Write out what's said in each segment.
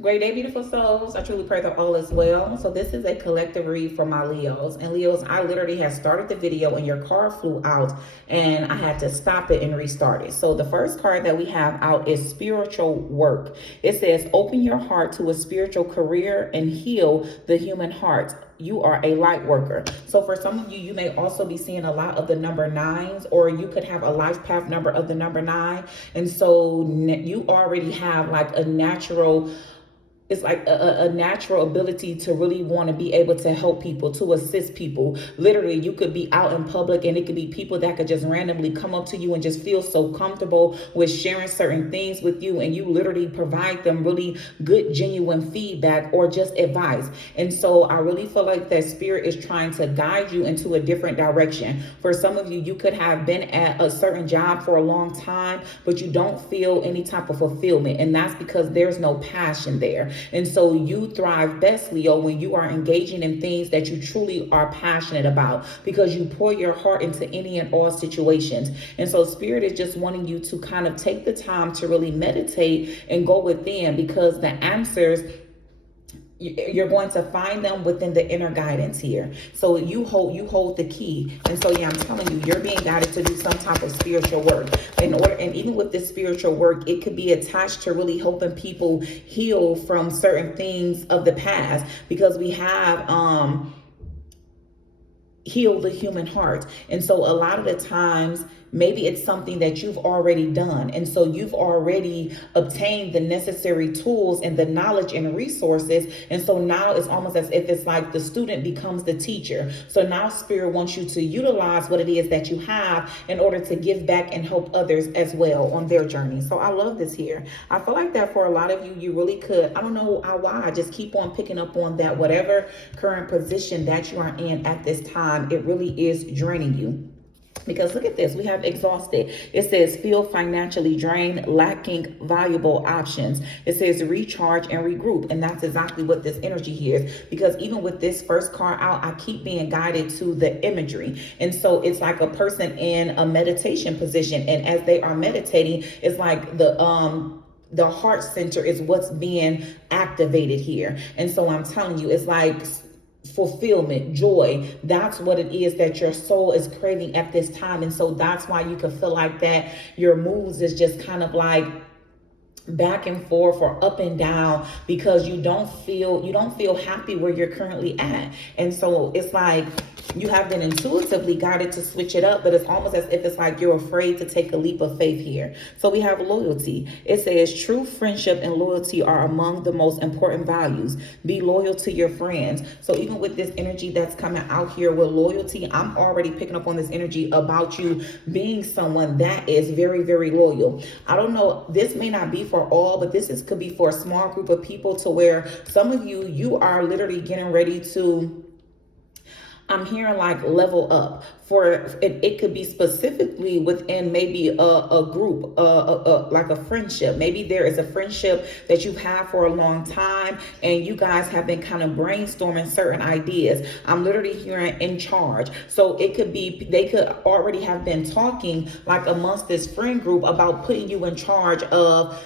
Great day, beautiful souls. I truly pray that all is well. So this is a collective read for my Leos. And Leos, I literally had started the video and your card flew out and I had to stop it and restart it. So the first card that we have out is spiritual work. It says, open your heart to a spiritual career and heal the human heart. You are a light worker. So for some of you, you may also be seeing a lot of the number nines, or you could have a life path number of the number 9. And so you already have like a natural, it's like a natural ability to really want to be able to help people, to assist people. Literally, you could be out in public and it could be people that could just randomly come up to you and just feel so comfortable with sharing certain things with you, and you literally provide them really good, genuine feedback or just advice. And so I really feel like that spirit is trying to guide you into a different direction. For some of you, you could have been at a certain job for a long time, but you don't feel any type of fulfillment, and that's because there's no passion there. And so you thrive best, Leo, when you are engaging in things that you truly are passionate about, because you pour your heart into any and all situations. And so spirit is just wanting you to kind of take the time to really meditate and go within, because the answers, you're going to find them within the inner guidance here. So you hold the key. And so yeah, I'm telling you, you're being guided to do some type of spiritual work. And even with this spiritual work, it could be attached to really helping people heal from certain things of the past, because we have heal the human heart. And so a lot of the times, maybe it's something that you've already done. And so you've already obtained the necessary tools and the knowledge and resources. And so now it's almost as if it's like the student becomes the teacher. So now spirit wants you to utilize what it is that you have in order to give back and help others as well on their journey. So I love this here. I feel like that for a lot of you, you really could, I don't know why, I just keep on picking up on that. Whatever current position that you are in at this time, it really is draining you. Because look at this, we have exhausted. It says feel financially drained, lacking valuable options. It says recharge and regroup. And that's exactly what this energy here is. Because even with this first card out, I keep being guided to the imagery. And so it's like a person in a meditation position. And as they are meditating, it's like the heart center is what's being activated here. And so I'm telling you, it's like fulfillment, joy. That's what it is that your soul is craving at this time. And so that's why you can feel like that your moods is just kind of like back and forth or up and down, because you don't feel happy where you're currently at. And so it's like you have been intuitively guided to switch it up, but it's almost as if it's like you're afraid to take a leap of faith here. So we have loyalty. It says true friendship and loyalty are among the most important values. Be loyal to your friends. So even with this energy that's coming out here with loyalty, I'm already picking up on this energy about you being someone that is very, very loyal. I don't know, this may not be for all, but could be for a small group of people, to where some of you are literally getting ready to, I'm hearing like level up. For it could be specifically within maybe a group, like a friendship. Maybe there is a friendship that you've had for a long time, and you guys have been kind of brainstorming certain ideas. I'm literally hearing in charge. So it could be, they could already have been talking like amongst this friend group about putting you in charge of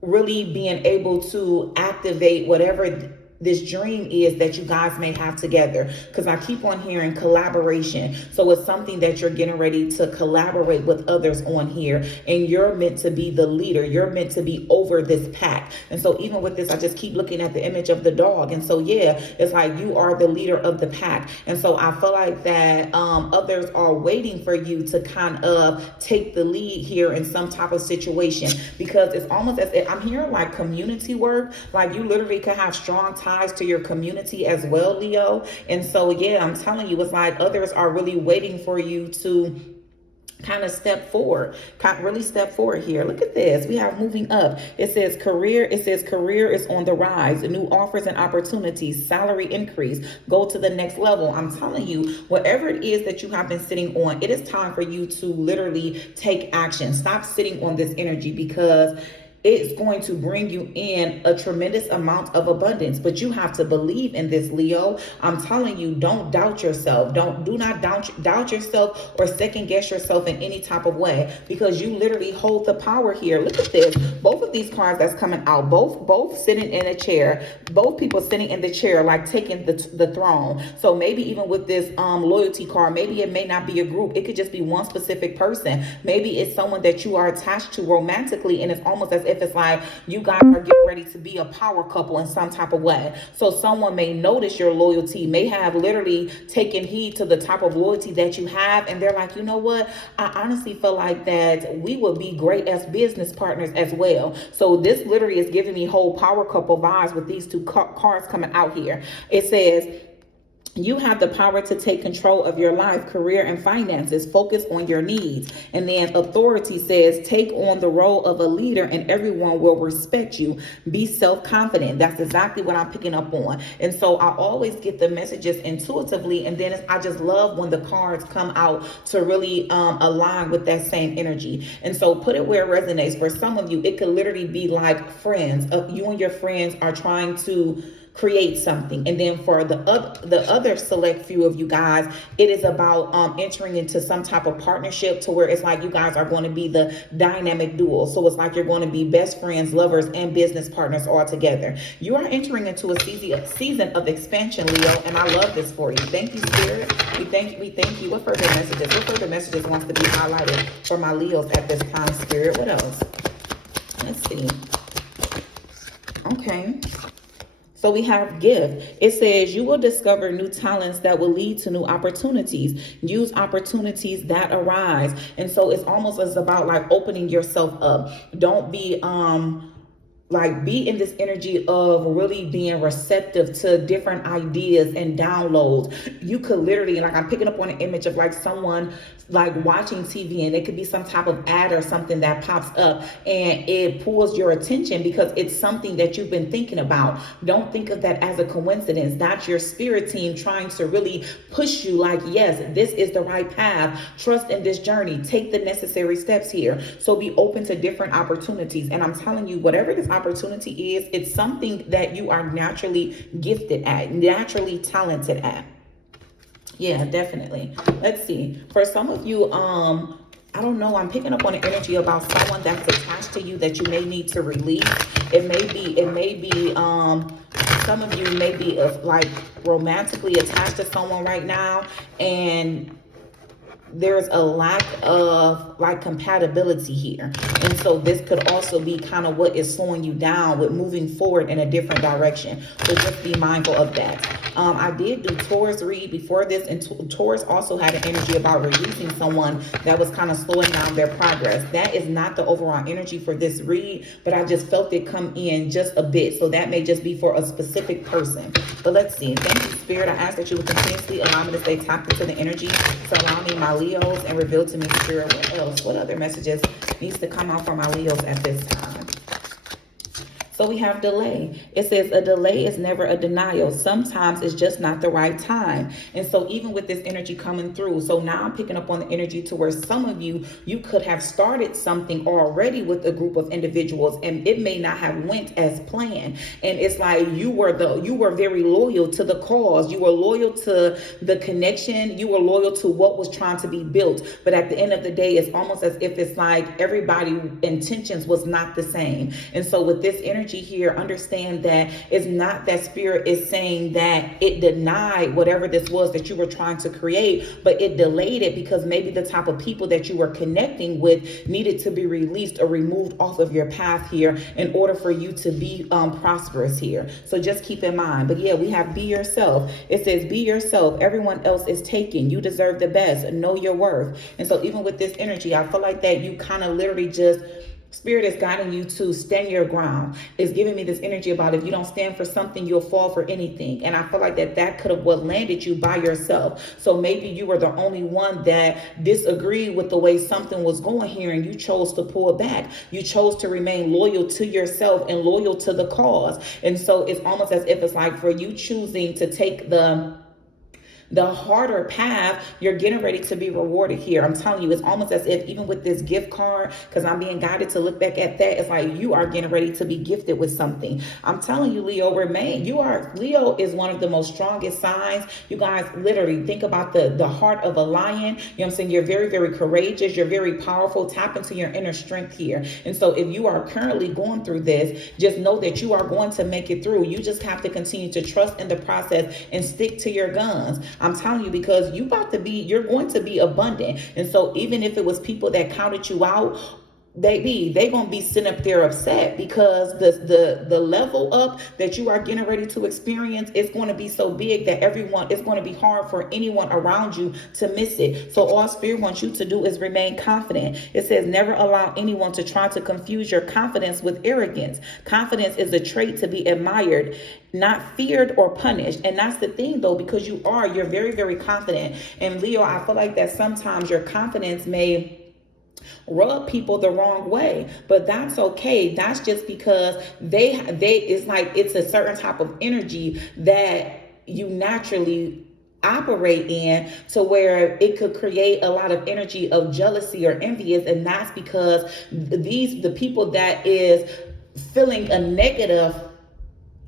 really being able to activate whatever this dream is that you guys may have together. Because I keep on hearing collaboration. So it's something that you're getting ready to collaborate with others on here, and you're meant to be the leader. You're meant to be over this pack. And so even with this, I just keep looking at the image of the dog. And so yeah, it's like you are the leader of the pack. And so I feel like that others are waiting for you to kind of take the lead here in some type of situation, because it's almost as if I'm hearing like community work. Like you literally could have strong ties to your community as well, Leo. And so yeah, I'm telling you, it's like others are really waiting for you to kind of step forward, really step forward here. Look at this. We have moving up. It says career. It says career is on the rise. New offers and opportunities, salary increase, go to the next level. I'm telling you, whatever it is that you have been sitting on, it is time for you to literally take action. Stop sitting on this energy, because it's going to bring you in a tremendous amount of abundance. But you have to believe in this, Leo. I'm telling you, don't doubt yourself. Do not doubt yourself or second guess yourself in any type of way, because you literally hold the power here. Look at this. Both of these cards that's coming out, both sitting in a chair, both people sitting in the chair, like taking the throne. So maybe even with this loyalty card, maybe it may not be a group. It could just be one specific person. Maybe it's someone that you are attached to romantically, and it's almost as if it's like you guys are getting ready to be a power couple in some type of way. So someone may notice your loyalty, may have literally taken heed to the type of loyalty that you have, and they're like, you know what, I honestly feel like that we would be great as business partners as well. So this literally is giving me whole power couple vibes with these two cards coming out here. It says, you have the power to take control of your life, career, and finances. Focus on your needs. And then authority says, take on the role of a leader and everyone will respect you. Be self-confident. That's exactly what I'm picking up on. And so I always get the messages intuitively. And then I just love when the cards come out to really align with that same energy. And so put it where it resonates. For some of you, it could literally be like friends. You and your friends are trying to create something. And then for the other select few of you guys, it is about entering into some type of partnership to where it's like you guys are going to be the dynamic duo. So it's like you're going to be best friends, lovers, and business partners all together. You are entering into a season of expansion, Leo, and I love this for you. Thank you, Spirit. We thank you. What further messages wants to be highlighted for my Leos at this time, Spirit? What else? Let's see. Okay. So we have gift. It says you will discover new talents that will lead to new opportunities. Use opportunities that arise. And so it's almost as about like opening yourself up. Don't be be in this energy of really being receptive to different ideas and downloads. You could literally, like, I'm picking up on an image of like someone like watching TV, and it could be some type of ad or something that pops up and it pulls your attention because it's something that you've been thinking about. Don't think of that as a coincidence. That's your spirit team trying to really push you like, yes, this is the right path. Trust in this journey. Take the necessary steps here. So be open to different opportunities. And I'm telling you, whatever this opportunity is, it's something that you are naturally gifted at, naturally talented at. Yeah, definitely. Let's see. For some of you, I don't know, I'm picking up on the energy about someone that's attached to you that you may need to release. It may be, some of you may be like romantically attached to someone right now, and there's a lack of like compatibility here. And so this could also be kind of what is slowing you down with moving forward in a different direction. So just be mindful of that. I did do Taurus read before this, and Taurus also had an energy about releasing someone that was kind of slowing down their progress. That is not the overall energy for this read, but I just felt it come in just a bit. So that may just be for a specific person. But let's see. Thank you, Spirit. I ask that you would continuously allow me to stay tapped into the energy surrounding my Leos and reveal to me, Spirit, what else? What other messages needs to come out for my Leos at this time? So we have delay. It says a delay is never a denial. Sometimes it's just not the right time. And so even with this energy coming through, so now I'm picking up on the energy to where some of you, you could have started something already with a group of individuals and it may not have went as planned. And it's like you were very loyal to the cause. You were loyal to the connection. You were loyal to what was trying to be built. But at the end of the day, it's almost as if it's like everybody's intentions was not the same. And so with this energy here, understand that it's not that Spirit is saying that it denied whatever this was that you were trying to create, but it delayed it because maybe the type of people that you were connecting with needed to be released or removed off of your path here in order for you to be prosperous here. So just keep in mind. But yeah, we have be yourself. It says be yourself. Everyone else is taken. You deserve the best. Know your worth. And so even with this energy, I feel like that you kind of literally just, Spirit is guiding you to stand your ground. It's giving me this energy about if you don't stand for something, you'll fall for anything. And I feel like that could have what landed you by yourself. So maybe you were the only one that disagreed with the way something was going here and you chose to pull back. You chose to remain loyal to yourself and loyal to the cause. And so it's almost as if it's like for you choosing to take the The harder path, you're getting ready to be rewarded here. I'm telling you, it's almost as if even with this gift card, because I'm being guided to look back at that, it's like you are getting ready to be gifted with something. I'm telling you, Leo, Leo is one of the most strongest signs. You guys literally think about the heart of a lion. You know what I'm saying? You're very, very courageous. You're very powerful. Tap into your inner strength here. And so if you are currently going through this, just know that you are going to make it through. You just have to continue to trust in the process and stick to your guns. I'm telling you, because you're going to be abundant. And so even if it was people that counted you out, they gonna be sitting up there upset, because the level up that you are getting ready to experience is going to be so big that it's going to be hard for anyone around you to miss it. So all Spirit wants you to do is remain confident. It says never allow anyone to try to confuse your confidence with arrogance. Confidence is a trait to be admired, not feared or punished. And that's the thing though, because you're very, very confident. And Leo, I feel like that sometimes your confidence may rub people the wrong way, but that's okay. That's just because it's like it's a certain type of energy that you naturally operate in, to where it could create a lot of energy of jealousy or envious. And that's because the people that is feeling a negative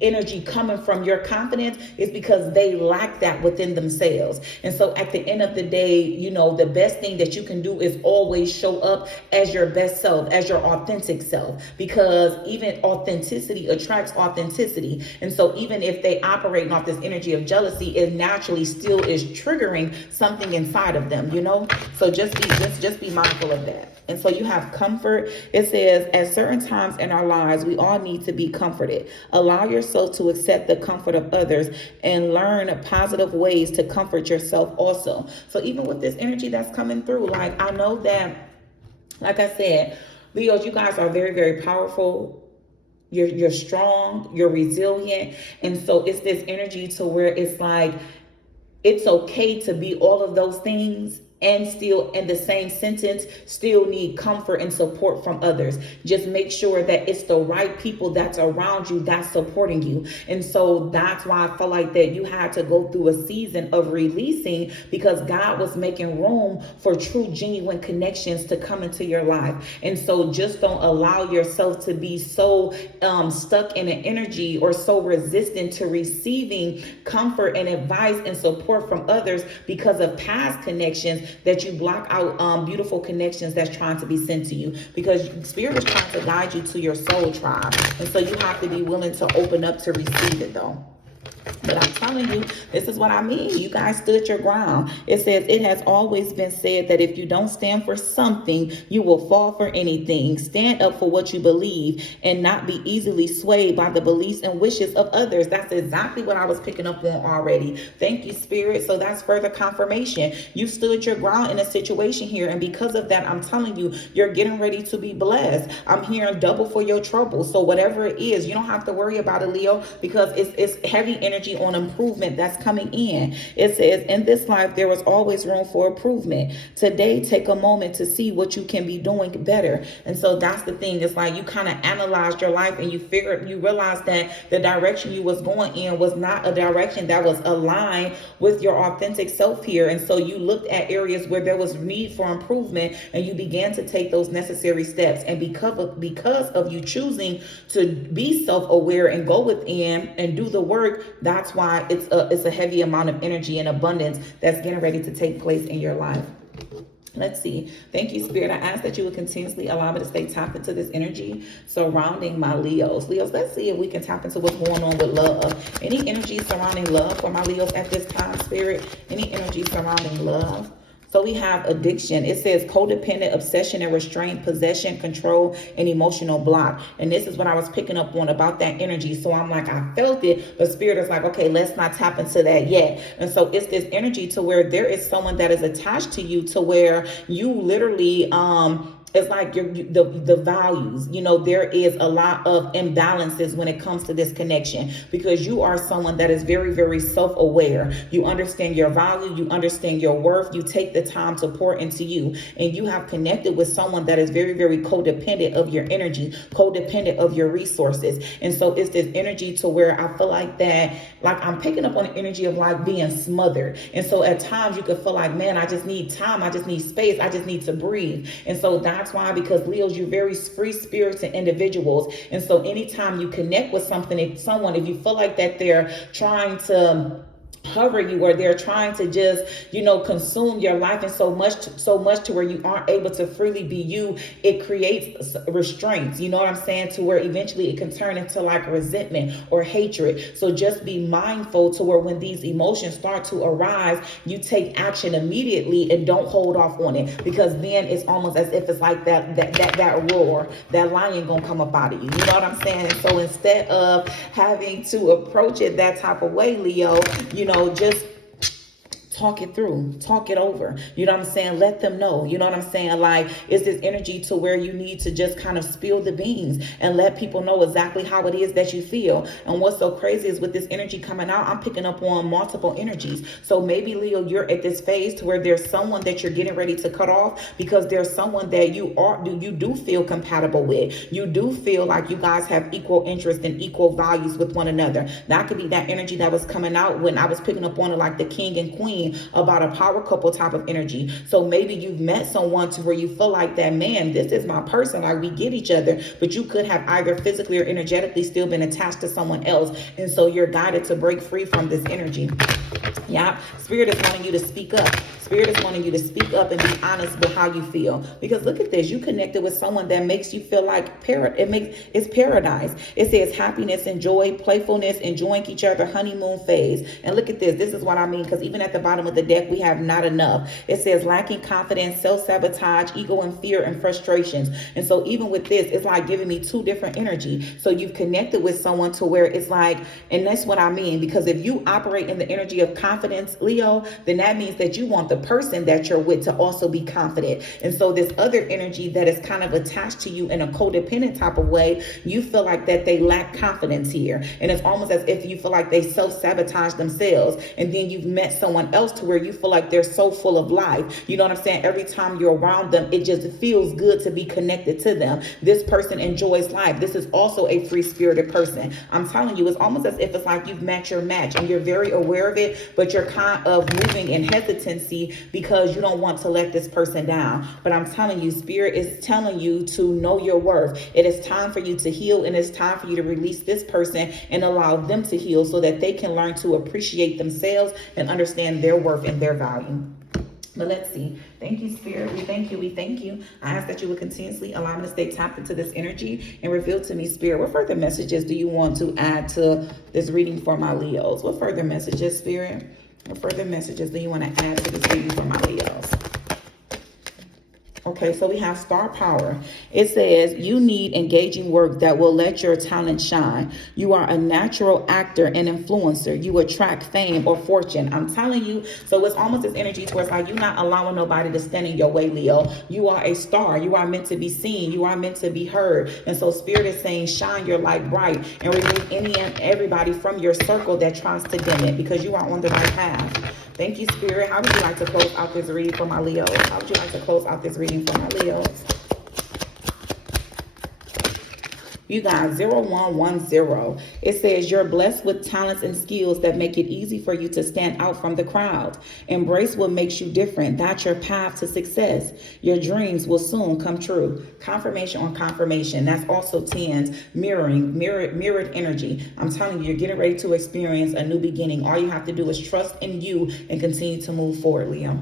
energy coming from your confidence is because they lack that within themselves. And so at the end of the day, the best thing that you can do is always show up as your best self, as your authentic self, because even authenticity attracts authenticity. And so even if they operate off this energy of jealousy, it naturally still is triggering something inside of them, so just be mindful of that. And so you have comfort. It says at certain times in our lives, we all need to be comforted. Allow yourself to accept the comfort of others and learn positive ways to comfort yourself also. So even with this energy that's coming through, like I know that, like I said, Leos, you guys are very, very powerful. You're strong, you're resilient. And so it's this energy to where it's like, it's okay to be all of those things and still in the same sentence still need comfort and support from others. Just make sure that it's the right people that's around you that's supporting you. And so that's why I feel like that you had to go through a season of releasing, because God was making room for true, genuine connections to come into your life. And so just don't allow yourself to be so stuck in an energy or so resistant to receiving comfort and advice and support from others because of past connections, that you block out beautiful connections that's trying to be sent to you, because Spirit is trying to guide you to your soul tribe. And so you have to be willing to open up to receive it though. But I'm telling you, this is what I mean. You guys stood your ground. It says, it has always been said that if you don't stand for something, you will fall for anything. Stand up for what you believe and not be easily swayed by the beliefs and wishes of others. That's exactly what I was picking up on already. Thank you, Spirit. So that's further confirmation. You stood your ground in a situation here. And because of that, I'm telling you, you're getting ready to be blessed. I'm hearing double for your trouble. So whatever it is, you don't have to worry about it, Leo, because it's heavy energy on improvement that's coming in. It says, in this life, there is always room for improvement. Today, take a moment to see what you can be doing better. And so that's the thing. It's like you kind of analyzed your life and you realized that the direction you was going in was not a direction that was aligned with your authentic self here. And so you looked at areas where there was need for improvement and you began to take those necessary steps. And because of you choosing to be self-aware and go within and do the work, that's why it's a heavy amount of energy and abundance that's getting ready to take place in your life. Let's see. Thank you, Spirit. I ask that you would continuously allow me to stay tapped into this energy surrounding my Leos. Leos, let's see if we can tap into what's going on with love. Any energy surrounding love for my Leos at this time, Spirit? Any energy surrounding love? So we have addiction. It says codependent, obsession and restraint, possession, control, and emotional block. And this is what I was picking up on about that energy. So I'm like, I felt it, but Spirit is like, okay, let's not tap into that yet. And so it's this energy to where there is someone that is attached to you to where you literally, it's like the values, there is a lot of imbalances when it comes to this connection, because you are someone that is very, very self-aware. You understand your value, you understand your worth, you take the time to pour into you, and you have connected with someone that is very, very codependent of your energy, codependent of your resources. And so it's this energy to where I feel like that, like I'm picking up on the energy of like being smothered. And so at times you could feel like, man, I just need time, I just need space, I just need to breathe. And so that's why, because Leos, you're very free spirited individuals. And so anytime you connect with someone, if you feel like that they're trying to hover you, or they're trying to just consume your life, and so much to where you aren't able to freely be you, it creates restraints, you know what I'm saying, to where eventually it can turn into like resentment or hatred. So just be mindful to where when these emotions start to arise, you take action immediately and don't hold off on it, because then it's almost as if it's like that roar, that lion gonna come up out of you, you know what I'm saying? And so instead of having to approach it that type of way, Leo, just talk it through, talk it over. You know what I'm saying? Let them know. You know what I'm saying? Like, it's this energy to where you need to just kind of spill the beans and let people know exactly how it is that you feel. And what's so crazy is with this energy coming out, I'm picking up on multiple energies. So maybe, Leo, you're at this phase to where there's someone that you're getting ready to cut off, because there's someone that you do feel compatible with. You do feel like you guys have equal interest and equal values with one another. That could be that energy that was coming out when I was picking up on it, like the king and queen, about a power couple type of energy. So maybe you've met someone to where you feel like that, man, this is my person, like we get each other, but you could have either physically or energetically still been attached to someone else. And so you're guided to break free from this energy. Yeah, Spirit is wanting you to speak up. Spirit is wanting you to speak up and be honest with how you feel. Because look at this, you connected with someone that makes you feel like it's paradise. It says happiness and joy, playfulness, enjoying each other, honeymoon phase. And look at this. This is what I mean, because even at the bottom of the deck, we have not enough. It says lacking confidence, self-sabotage, ego and fear, and frustrations. And so even with this, it's like giving me two different energy. So you've connected with someone to where it's like, and that's what I mean, because if you operate in the energy of confidence, Leo, then that means that you want the person that you're with to also be confident. And so this other energy that is kind of attached to you in a codependent type of way, you feel like that they lack confidence here. And it's almost as if you feel like they self-sabotage themselves. And then you've met someone else to where you feel like they're so full of life. You know what I'm saying? Every time you're around them, it just feels good to be connected to them. This person enjoys life. This is also a free-spirited person. I'm telling you, it's almost as if it's like you've met your match and you're very aware of it, but you're kind of moving in hesitancy because you don't want to let this person down. But I'm telling you, Spirit is telling you to know your worth. It is time for you to heal, and it's time for you to release this person and allow them to heal so that they can learn to appreciate themselves and understand their worth and their value. But let's see. Thank you, Spirit. We thank you. We thank you. I ask that you would continuously allow me to stay tapped into this energy and reveal to me, Spirit, what further messages do you want to add to this reading for my Leos? What further messages, Spirit? What further messages do you want to add to this reading for my Leos? Okay, so we have star power. It says you need engaging work that will let your talent shine. You are a natural actor and influencer. You attract fame or fortune. I'm telling you. So it's almost this energy towards like you're not allowing nobody to stand in your way, Leo. You are a star. You are meant to be seen. You are meant to be heard. And so Spirit is saying shine your light bright and remove any and everybody from your circle that tries to dim it, because you are on the right path. Thank you, Spirit. How would you like to close out this reading for my Leos? How would you like to close out this reading for my Leos? You got 0110. It says you're blessed with talents and skills that make it easy for you to stand out from the crowd. Embrace what makes you different. That's your path to success. Your dreams will soon come true. Confirmation on confirmation. That's also tens, mirrored energy. I'm telling you, you're getting ready to experience a new beginning. All you have to do is trust in you and continue to move forward, Leo.